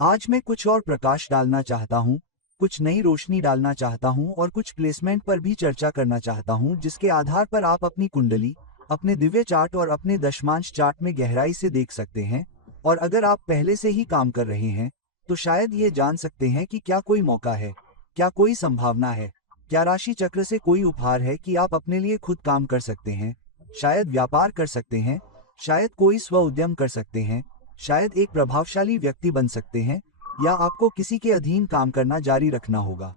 आज मैं कुछ और प्रकाश डालना चाहता हूँ, कुछ नई रोशनी डालना चाहता हूँ और कुछ प्लेसमेंट पर भी चर्चा करना चाहता हूँ जिसके आधार पर आप अपनी कुंडली, अपने दिव्य चार्ट और अपने दशमांश चार्ट में गहराई से देख सकते हैं। और अगर आप पहले से ही काम कर रहे हैं, तो शायद ये जान सकते हैं कि क्या कोई मौका है, क्या कोई संभावना है, क्या राशि चक्र से कोई उपहार है कि आप अपने लिए खुद काम कर सकते हैं, शायद व्यापार कर सकते हैं, शायद कोई स्व उद्यम कर सकते हैं, शायद एक प्रभावशाली व्यक्ति बन सकते हैं, या आपको किसी के अधीन काम करना जारी रखना होगा।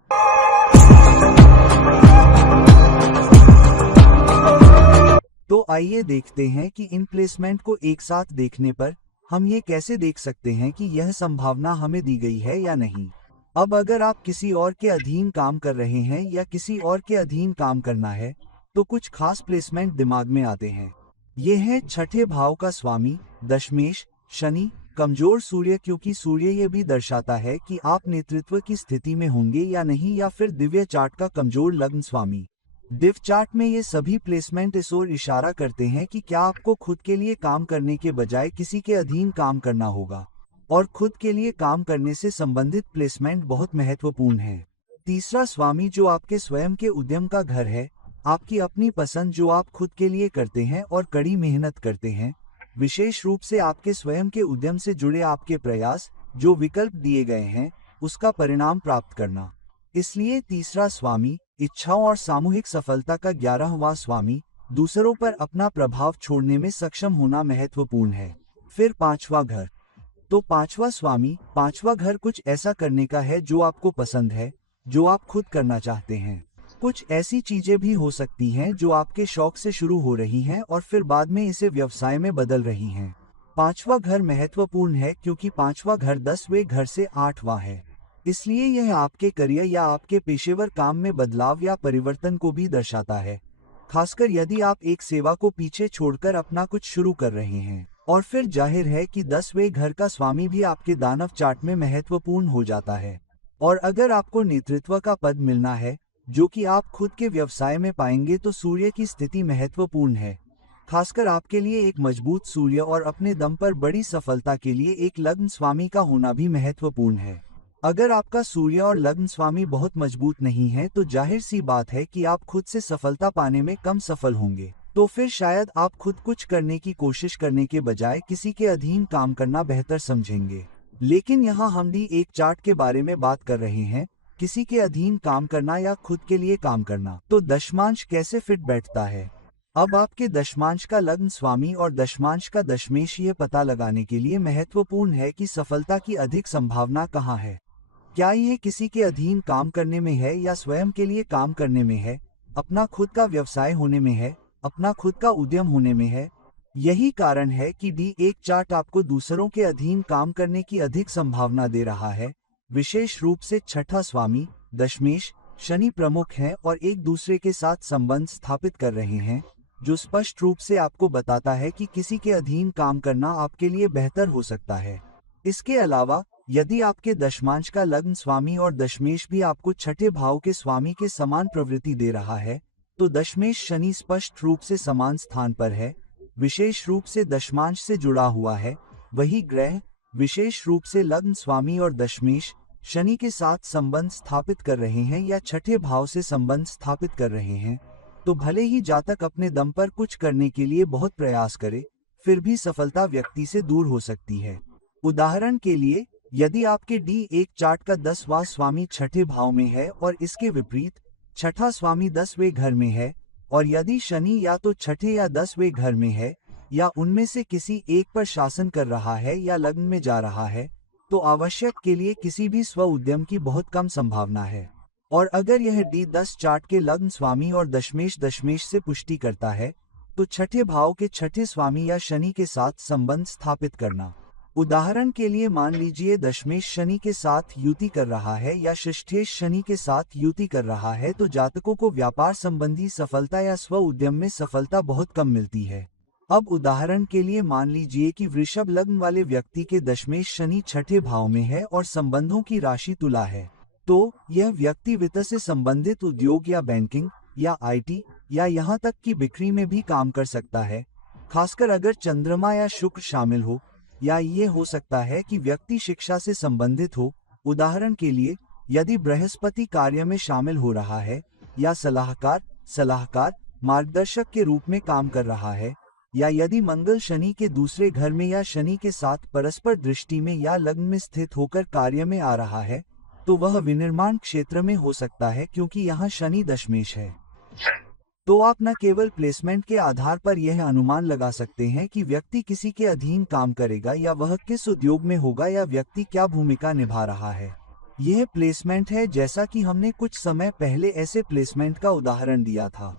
तो आइए देखते हैं कि इन प्लेसमेंट को एक साथ देखने पर हम ये कैसे देख सकते हैं कि यह संभावना हमें दी गई है या नहीं। अब अगर आप किसी और के अधीन काम कर रहे हैं या किसी और के अधीन काम करना है, तो कुछ खास प्लेसमेंट दिमाग में आते हैं। ये है छठे भाव का स्वामी दशमेश शनि, कमजोर सूर्य, क्योंकि सूर्य ये भी दर्शाता है कि आप नेतृत्व की स्थिति में होंगे या नहीं, या फिर दिव्य चार्ट का कमजोर लग्न स्वामी। दिव चार्ट में ये सभी प्लेसमेंट इस ओर इशारा करते हैं कि क्या आपको खुद के लिए काम करने के बजाय किसी के अधीन काम करना होगा, और खुद के लिए काम करने से संबंधित प्लेसमेंट बहुत महत्वपूर्ण है। तीसरा स्वामी जो आपके स्वयं के उद्यम का घर है, आपकी अपनी पसंद जो आप खुद के लिए करते हैं और कड़ी मेहनत करते हैं, विशेष रूप से आपके स्वयं के उद्यम से जुड़े आपके प्रयास, जो विकल्प दिए गए हैं, उसका परिणाम प्राप्त करना। इसलिए तीसरा स्वामी इच्छाओं और सामूहिक सफलता का 11वां स्वामी दूसरों पर अपना प्रभाव छोड़ने में सक्षम होना महत्वपूर्ण है। फिर पांचवा घर, तो पांचवा घर कुछ ऐसा करने का है जो आपको पसंद है, जो आप खुद करना चाहते हैं। कुछ ऐसी चीजें भी हो सकती हैं जो आपके शौक से शुरू हो रही हैं और फिर बाद में इसे व्यवसाय में बदल रही हैं। पांचवा घर महत्वपूर्ण है क्योंकि पांचवा घर 10वें घर से 8वां है। इसलिए यह आपके करियर या आपके पेशेवर काम में बदलाव या परिवर्तन को भी दर्शाता है, खासकर यदि आप एक सेवा को पीछे छोड़कर अपना कुछ शुरू कर रहे हैं। और फिर जाहिर है कि 10वें घर का स्वामी भी आपके दानव चार्ट में महत्वपूर्ण हो जाता है। और अगर आपको नेतृत्व का पद मिलना है, जो कि आप खुद के व्यवसाय में पाएंगे, तो सूर्य की स्थिति महत्वपूर्ण है, खासकर आपके लिए एक मजबूत सूर्य और अपने दम पर बड़ी सफलता के लिए एक लग्न स्वामी का होना भी महत्वपूर्ण है। अगर आपका सूर्य और लग्न स्वामी बहुत मजबूत नहीं है, तो जाहिर सी बात है कि आप खुद से सफलता पाने में कम सफल होंगे। तो फिर शायद आप खुद कुछ करने की कोशिश करने के बजाय किसी के अधीन काम करना बेहतर समझेंगे। लेकिन यहाँ हम भी एक चार्ट के बारे में बात कर रहे हैं, किसी के अधीन काम करना या खुद के लिए काम करना। तो दशमांश कैसे फिट बैठता है? अब आपके दशमांश का लग्न स्वामी और दशमांश का दशमेश ये पता लगाने के लिए महत्वपूर्ण है कि सफलता की अधिक संभावना कहाँ है। क्या यह किसी के अधीन काम करने में है या स्वयं के लिए काम करने में है, अपना खुद का व्यवसाय होने में है, अपना खुद का उद्यम होने में है? यही कारण है कि D1 चार्ट आपको दूसरों के अधीन काम करने की अधिक संभावना दे रहा है, विशेष रूप से छठा स्वामी दशमेश शनि प्रमुख हैं और एक दूसरे के साथ संबंध स्थापित कर रहे हैं, जो स्पष्ट रूप से आपको बताता है कि किसी के अधीन काम करना आपके लिए बेहतर हो सकता है। इसके अलावा यदि आपके दशमांश का लग्न स्वामी और दशमेश भी आपको छठे भाव के स्वामी के समान प्रवृत्ति दे रहा है, तो दशमेश शनि स्पष्ट रूप से समान स्थान पर है, विशेष रूप से दशमांश से जुड़ा हुआ है। वही ग्रह विशेष रूप से लग्न स्वामी और दशमेश शनि के साथ संबंध स्थापित कर रहे हैं या छठे भाव से संबंध स्थापित कर रहे हैं, तो भले ही जातक अपने दम पर कुछ करने के लिए बहुत प्रयास करे, फिर भी सफलता व्यक्ति से दूर हो सकती है। उदाहरण के लिए, यदि आपके D1 चार्ट का 10वां स्वामी छठे भाव में है और इसके विपरीत छठा स्वामी 10वें घर में है, और यदि शनि या तो छठे या 10वें घर में है, या उनमें से किसी एक पर शासन कर रहा है या लग्न में जा रहा है, तो आवश्यक के लिए किसी भी स्व उद्यम की बहुत कम संभावना है। और अगर यह D10 चार्ट के लग्न स्वामी और दशमेश से पुष्टि करता है, तो छठे भाव के छठे स्वामी या शनि के साथ संबंध स्थापित करना। उदाहरण के लिए मान लीजिए दशमेश शनि के साथ युति कर रहा है या षष्ठेश शनि के साथ युति कर रहा है, तो जातकों को व्यापार संबंधी सफलता या स्व उद्यम में सफलता बहुत कम मिलती है। अब उदाहरण के लिए मान लीजिए कि वृषभ लग्न वाले व्यक्ति के दशमेश शनि छठे भाव में है और संबंधों की राशि तुला है, तो यह व्यक्ति वित्त से संबंधित उद्योग या बैंकिंग या IT या यहाँ तक कि बिक्री में भी काम कर सकता है, खासकर अगर चंद्रमा या शुक्र शामिल हो। या ये हो सकता है कि व्यक्ति शिक्षा से संबंधित हो, उदाहरण के लिए यदि बृहस्पति कार्य में शामिल हो रहा है, या सलाहकार मार्गदर्शक के रूप में काम कर रहा है, या यदि मंगल शनि के दूसरे घर में या शनि के साथ परस्पर दृष्टि में या लग्न में स्थित होकर कार्य में आ रहा है, तो वह विनिर्माण क्षेत्र में हो सकता है क्योंकि यहाँ शनि दशमेश है। तो आप न केवल प्लेसमेंट के आधार पर यह अनुमान लगा सकते हैं कि व्यक्ति किसी के अधीन काम करेगा या वह किस उद्योग में होगा या व्यक्ति क्या भूमिका निभा रहा है। यह प्लेसमेंट है, जैसा कि हमने कुछ समय पहले ऐसे प्लेसमेंट का उदाहरण दिया था।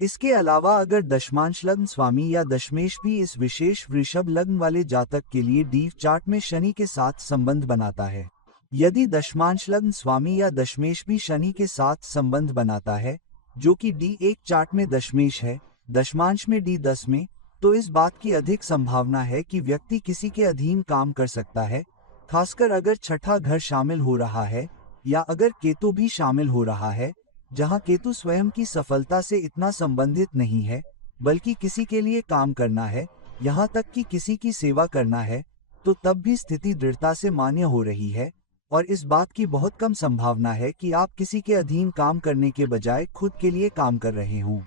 इसके अलावा अगर दशमांश लग्न स्वामी या दशमेश भी इस विशेष वृषभ लग्न वाले जातक के लिए डीव चार्ट में शनि के साथ संबंध बनाता है, यदि दशमांश लग्न स्वामी या दशमेश भी शनि के साथ संबंध बनाता है, जो कि D1 चार्ट में दशमेश है, दशमांश में D10 में, तो इस बात की अधिक संभावना है कि व्यक्ति किसी के अधीन काम कर सकता है, खासकर अगर छठा घर शामिल हो रहा है, या अगर केतु भी शामिल हो रहा है, जहां केतु स्वयं की सफलता से इतना संबंधित नहीं है, बल्कि किसी के लिए काम करना है, यहां तक कि किसी की सेवा करना है, तो तब भी स्थिति दृढ़ता से मान्य हो रही है, और इस बात की बहुत कम संभावना है कि आप किसी के अधीन काम करने के बजाय खुद के लिए काम कर रहे हों।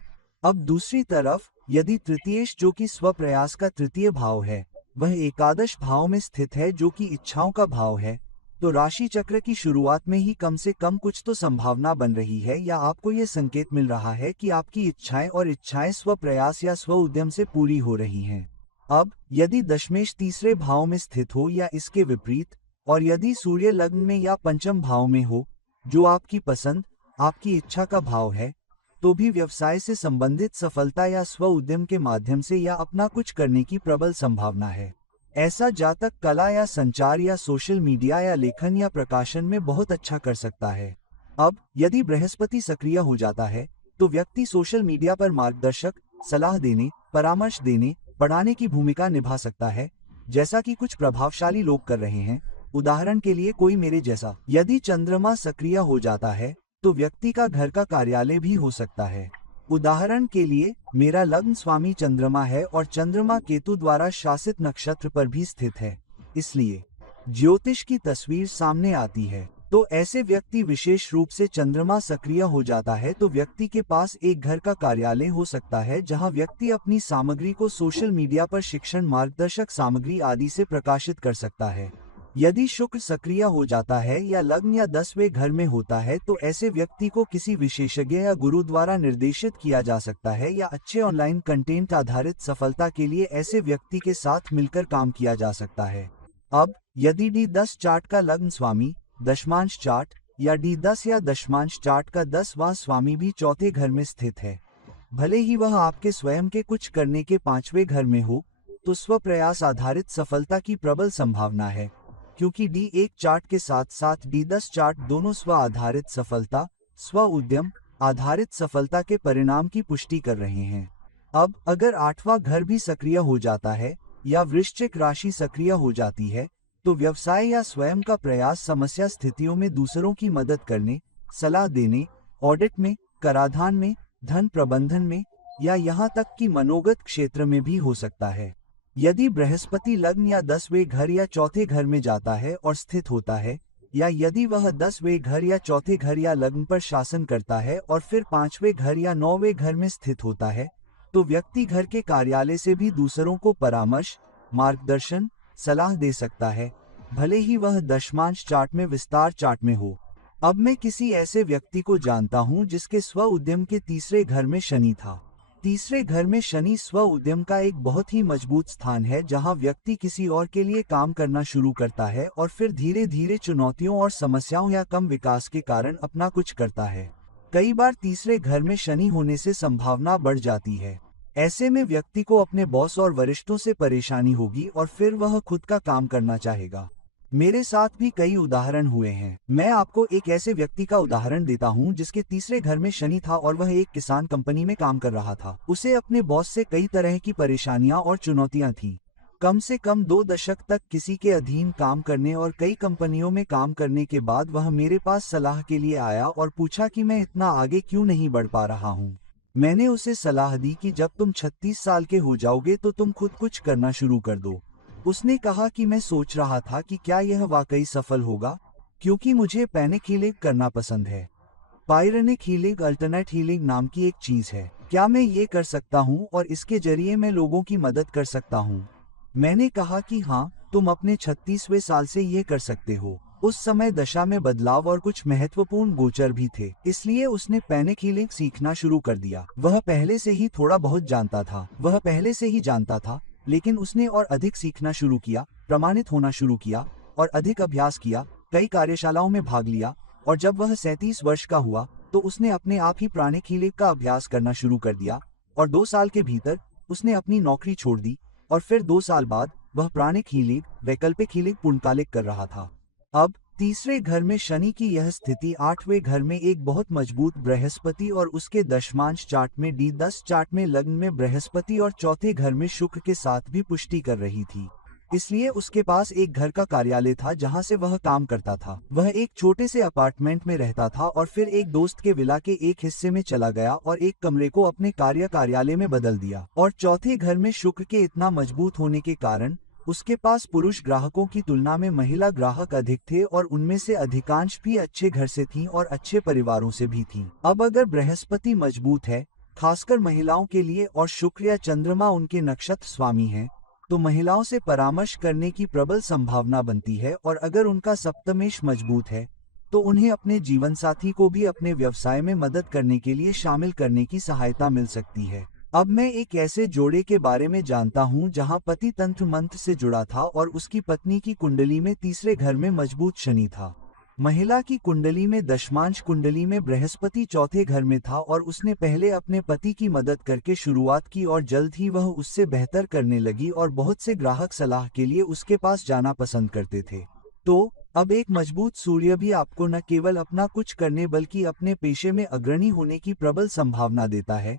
अब दूसरी तरफ, यदि तृतीयेश जो कि स्वप्रयास का तृतीय भाव है, वह एकादश भाव में स्थित है जो कि इच्छाओं का भाव है, तो राशि चक्र की शुरुआत में ही कम से कम कुछ तो संभावना बन रही है, या आपको ये संकेत मिल रहा है कि आपकी इच्छाएं स्वप्रयास या स्व उद्यम से पूरी हो रही हैं। अब यदि दशमेश तीसरे भाव में स्थित हो या इसके विपरीत, और यदि सूर्य लग्न में या पंचम भाव में हो, जो आपकी पसंद, आपकी इच्छा का भाव है, तो भी व्यवसाय से संबंधित सफलता या स्व उद्यम के माध्यम से या अपना कुछ करने की प्रबल संभावना है। ऐसा जातक कला या संचार या सोशल मीडिया या लेखन या प्रकाशन में बहुत अच्छा कर सकता है। अब यदि बृहस्पति सक्रिय हो जाता है, तो व्यक्ति सोशल मीडिया पर मार्गदर्शक, सलाह देने, परामर्श देने, पढ़ाने की भूमिका निभा सकता है, जैसा कि कुछ प्रभावशाली लोग कर रहे हैं, उदाहरण के लिए कोई मेरे जैसा। यदि चंद्रमा सक्रिय हो जाता है, तो व्यक्ति का घर का कार्यालय भी हो सकता है। उदाहरण के लिए मेरा लग्न स्वामी चंद्रमा है और चंद्रमा केतु द्वारा शासित नक्षत्र पर भी स्थित है, इसलिए ज्योतिष की तस्वीर सामने आती है। तो ऐसे व्यक्ति विशेष रूप से चंद्रमा सक्रिय हो जाता है, तो व्यक्ति के पास एक घर का कार्यालय हो सकता है जहां व्यक्ति अपनी सामग्री को सोशल मीडिया पर शिक्षण, मार्गदर्शक सामग्री आदि से प्रकाशित कर सकता है। यदि शुक्र सक्रिय हो जाता है या लग्न या 10वें घर में होता है, तो ऐसे व्यक्ति को किसी विशेषज्ञ या गुरु द्वारा निर्देशित किया जा सकता है, या अच्छे ऑनलाइन कंटेंट आधारित सफलता के लिए ऐसे व्यक्ति के साथ मिलकर काम किया जा सकता है। अब यदि D10 चार्ट का लग्न स्वामी, दशमांश चार्ट, या D10 या दशमांश चार्ट का 10वां स्वामी भी चौथे घर में स्थित है, भले ही वह आपके स्वयं के कुछ करने के 5वें घर में हो, तो स्वप्रयास आधारित सफलता की प्रबल संभावना है, क्योंकि D1 चार्ट के साथ साथ D10 चार्ट दोनों स्व आधारित सफलता, स्व उद्यम आधारित सफलता के परिणाम की पुष्टि कर रहे हैं। अब अगर 8वां घर भी सक्रिय हो जाता है या वृश्चिक राशि सक्रिय हो जाती है, तो व्यवसाय या स्वयं का प्रयास समस्या स्थितियों में दूसरों की मदद करने, सलाह देने, ऑडिट में, कराधान में, धन प्रबंधन में, या यहाँ तक कि मनोगत क्षेत्र में भी हो सकता है। यदि बृहस्पति लग्न या 10वें घर या चौथे घर में जाता है और स्थित होता है, या यदि वह 10वें घर या चौथे घर या लग्न पर शासन करता है और फिर 5वें घर या 9वें घर में स्थित होता है, तो व्यक्ति घर के कार्यालय से भी दूसरों को परामर्श, मार्गदर्शन, सलाह दे सकता है, भले ही वह दशमांश चार्ट में विस्तार चार्ट में हो। अब मैं किसी ऐसे व्यक्ति को जानता हूं जिसके स्व उद्यम के तीसरे घर में शनि था। तीसरे घर में शनि स्व उद्यम का एक बहुत ही मजबूत स्थान है, जहां व्यक्ति किसी और के लिए काम करना शुरू करता है और फिर धीरे धीरे चुनौतियों और समस्याओं या कम विकास के कारण अपना कुछ करता है। कई बार तीसरे घर में शनि होने से संभावना बढ़ जाती है। ऐसे में व्यक्ति को अपने बॉस और वरिष्ठों से परेशानी होगी और फिर वह खुद का काम करना चाहेगा। मेरे साथ भी कई उदाहरण हुए हैं। मैं आपको एक ऐसे व्यक्ति का उदाहरण देता हूं जिसके तीसरे घर में शनि था और वह एक किसान कंपनी में काम कर रहा था। उसे अपने बॉस से कई तरह की परेशानियां और चुनौतियां थीं। कम से कम 2 दशक तक किसी के अधीन काम करने और कई कंपनियों में काम करने के बाद वह मेरे पास सलाह के लिए आया और पूछा कि मैं इतना आगे क्यों नहीं बढ़ पा रहा हूँ। मैंने उसे सलाह दी कि जब तुम 36 साल के हो जाओगे तो तुम खुद कुछ करना शुरू कर दो। उसने कहा कि मैं सोच रहा था कि क्या यह वाकई सफल होगा, क्योंकि मुझे पैनिक हीलिंग करना पसंद है। पायरेनिक हीलिंग अल्टरनेट हीलिंग नाम की एक चीज है। क्या मैं ये कर सकता हूँ और इसके जरिए मैं लोगों की मदद कर सकता हूँ? मैंने कहा कि हाँ, तुम अपने 36वें साल से ये कर सकते हो। उस समय दशा में बदलाव और कुछ महत्वपूर्ण गोचर भी थे, इसलिए उसने पैनिक हीलिंग सीखना शुरू कर दिया। वह पहले से ही थोड़ा बहुत जानता था, लेकिन उसने और अधिक सीखना शुरू किया, प्रमाणित होना शुरू किया और अधिक अभ्यास किया, कई कार्यशालाओं में भाग लिया, और जब वह 37 वर्ष का हुआ तो उसने अपने आप ही प्राणिक हीलिंग का अभ्यास करना शुरू कर दिया, और 2 साल के भीतर उसने अपनी नौकरी छोड़ दी, और फिर 2 साल बाद वह प्राणिक हीलिंग, वैकल्पिक हीलिंग पूर्णकालिक कर रहा था। अब तीसरे घर में शनि की यह स्थिति 8वें घर में एक बहुत मजबूत बृहस्पति और उसके दशमांश चार्ट में D10 चार्ट में लग्न में बृहस्पति और चौथे घर में शुक्र के साथ भी पुष्टि कर रही थी। इसलिए उसके पास एक घर का कार्यालय था जहां से वह काम करता था। वह एक छोटे से अपार्टमेंट में रहता था और फिर एक दोस्त के विला के एक हिस्से में चला गया और एक कमरे को अपने कार्यालय में बदल दिया। और चौथे घर में शुक्र के इतना मजबूत होने के कारण उसके पास पुरुष ग्राहकों की तुलना में महिला ग्राहक अधिक थे, और उनमें से अधिकांश भी अच्छे घर से थीं और अच्छे परिवारों से भी थीं। अब अगर बृहस्पति मजबूत है, खासकर महिलाओं के लिए, और शुक्र या चंद्रमा उनके नक्षत्र स्वामी हैं, तो महिलाओं से परामर्श करने की प्रबल संभावना बनती है, और अगर उनका सप्तमेश मजबूत है, तो उन्हें अपने जीवनसाथी को भी अपने व्यवसाय में मदद करने के लिए शामिल करने की सहायता मिल सकती है। अब मैं एक ऐसे जोड़े के बारे में जानता हूं जहां पति तंत्र मंत्र से जुड़ा था और उसकी पत्नी की कुंडली में तीसरे घर में मजबूत शनि था। महिला की कुंडली में दशमांश कुंडली में बृहस्पति चौथे घर में था, और उसने पहले अपने पति की मदद करके शुरुआत की और जल्द ही वह उससे बेहतर करने लगी, और बहुत से ग्राहक सलाह के लिए उसके पास जाना पसंद करते थे। तो अब एक मजबूत सूर्य भी आपको न केवल अपना कुछ करने बल्कि अपने पेशे में अग्रणी होने की प्रबल संभावना देता है,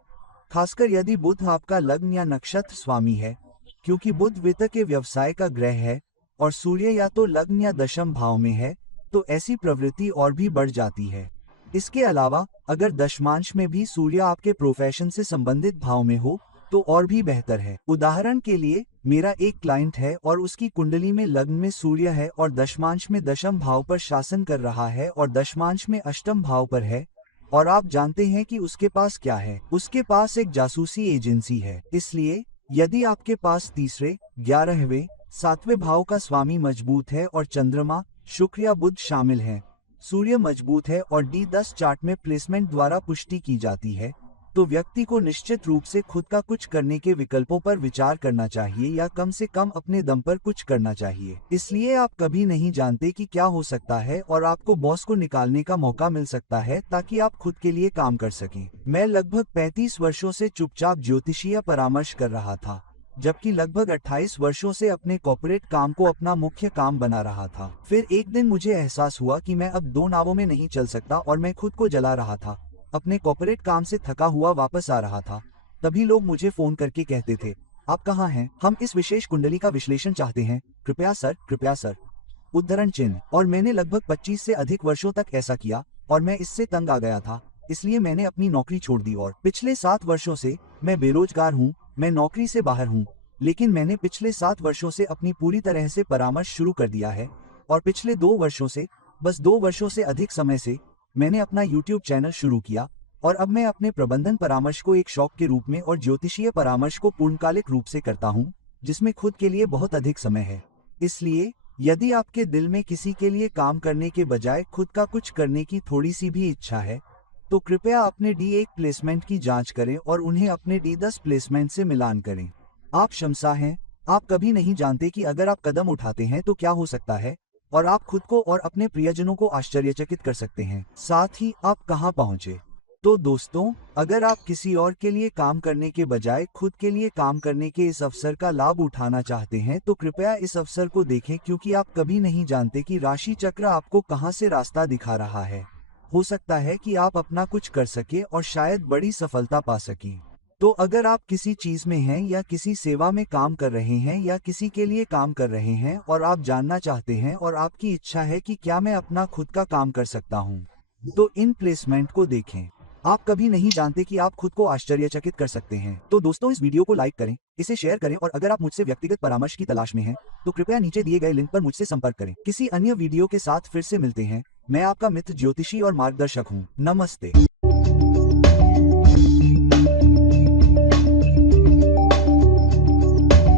खासकर यदि बुध आपका लग्न या नक्षत्र स्वामी है, क्योंकि बुध वित्त के व्यवसाय का ग्रह है और सूर्य या तो लग्न या दशम भाव में है, तो ऐसी प्रवृत्ति और भी बढ़ जाती है। इसके अलावा अगर दशमांश में भी सूर्य आपके प्रोफेशन से संबंधित भाव में हो तो और भी बेहतर है। उदाहरण के लिए, मेरा एक क्लाइंट है और उसकी कुंडली में लग्न में सूर्य है और दशमांश में दशम भाव पर शासन कर रहा है और दशमांश में अष्टम भाव पर है, और आप जानते हैं कि उसके पास क्या है? उसके पास एक जासूसी एजेंसी है। इसलिए यदि आपके पास तीसरे, 11वें, 7वें भाव का स्वामी मजबूत है और चंद्रमा, शुक्र या बुध शामिल हैं, सूर्य मजबूत है और D10 चार्ट में प्लेसमेंट द्वारा पुष्टि की जाती है, तो व्यक्ति को निश्चित रूप से खुद का कुछ करने के विकल्पों पर विचार करना चाहिए, या कम से कम अपने दम पर कुछ करना चाहिए। इसलिए आप कभी नहीं जानते कि क्या हो सकता है, और आपको बॉस को निकालने का मौका मिल सकता है ताकि आप खुद के लिए काम कर सकें। मैं लगभग 35 वर्षों से चुपचाप ज्योतिषीय परामर्श कर रहा था, जबकि लगभग 28 वर्षों से अपने कॉर्पोरेट काम को अपना मुख्य काम बना रहा था। फिर एक दिन मुझे एहसास हुआ कि मैं अब 2 नावों में नहीं चल सकता, और मैं खुद को जला रहा था। अपने कॉर्पोरेट काम से थका हुआ वापस आ रहा था। तभी लोग मुझे फोन करके कहते थे, आप कहाँ हैं? हम इस विशेष कुंडली का विश्लेषण चाहते हैं, कृपया सर। उद्धरण चिन्ह। और मैंने लगभग 25 से अधिक वर्षों तक ऐसा किया, और मैं इससे तंग आ गया था, इसलिए मैंने अपनी नौकरी छोड़ दी। और पिछले 7 वर्षों से मैं बेरोजगार हूँ, मैं नौकरी से बाहर हूँ, लेकिन मैंने पिछले 7 वर्षों से अपनी पूरी तरह से परामर्श शुरू कर दिया है, और पिछले 2 वर्षों से, बस 2 वर्षों से अधिक समय से, मैंने अपना YouTube चैनल शुरू किया, और अब मैं अपने प्रबंधन परामर्श को एक शौक के रूप में और ज्योतिषीय परामर्श को पूर्णकालिक रूप से करता हूँ, जिसमें खुद के लिए बहुत अधिक समय है। इसलिए यदि आपके दिल में किसी के लिए काम करने के बजाय खुद का कुछ करने की थोड़ी सी भी इच्छा है, तो कृपया अपने D1 प्लेसमेंट की जांच करें और उन्हें अपने D10 प्लेसमेंट से मिलान करें। आप शमसा हैं, आप कभी नहीं जानते कि अगर आप कदम उठाते हैं तो क्या हो सकता है, और आप खुद को और अपने प्रियजनों को आश्चर्यचकित कर सकते हैं। साथ ही आप कहां पहुंचे। तो दोस्तों, अगर आप किसी और के लिए काम करने के बजाय खुद के लिए काम करने के इस अवसर का लाभ उठाना चाहते हैं, तो कृपया इस अवसर को देखें, क्योंकि आप कभी नहीं जानते कि राशि चक्र आपको कहां से रास्ता दिखा रहा है। हो सकता है कि आप अपना कुछ कर सके और शायद बड़ी सफलता पा सकें। तो अगर आप किसी चीज में हैं या किसी सेवा में काम कर रहे हैं या किसी के लिए काम कर रहे हैं और आप जानना चाहते हैं और आपकी इच्छा है कि क्या मैं अपना खुद का काम कर सकता हूं, तो इन प्लेसमेंट को देखें। आप कभी नहीं जानते कि आप खुद को आश्चर्यचकित कर सकते हैं। तो दोस्तों, इस वीडियो को लाइक करें, इसे शेयर करें और अगर आप मुझसे व्यक्तिगत परामर्श की तलाश में हैं, तो कृपया नीचे दिए गए लिंक पर मुझसे संपर्क करें। किसी अन्य वीडियो के साथ फिर से मिलते हैं। मैं आपका मित्र ज्योतिषी और मार्गदर्शक हूँ। नमस्ते।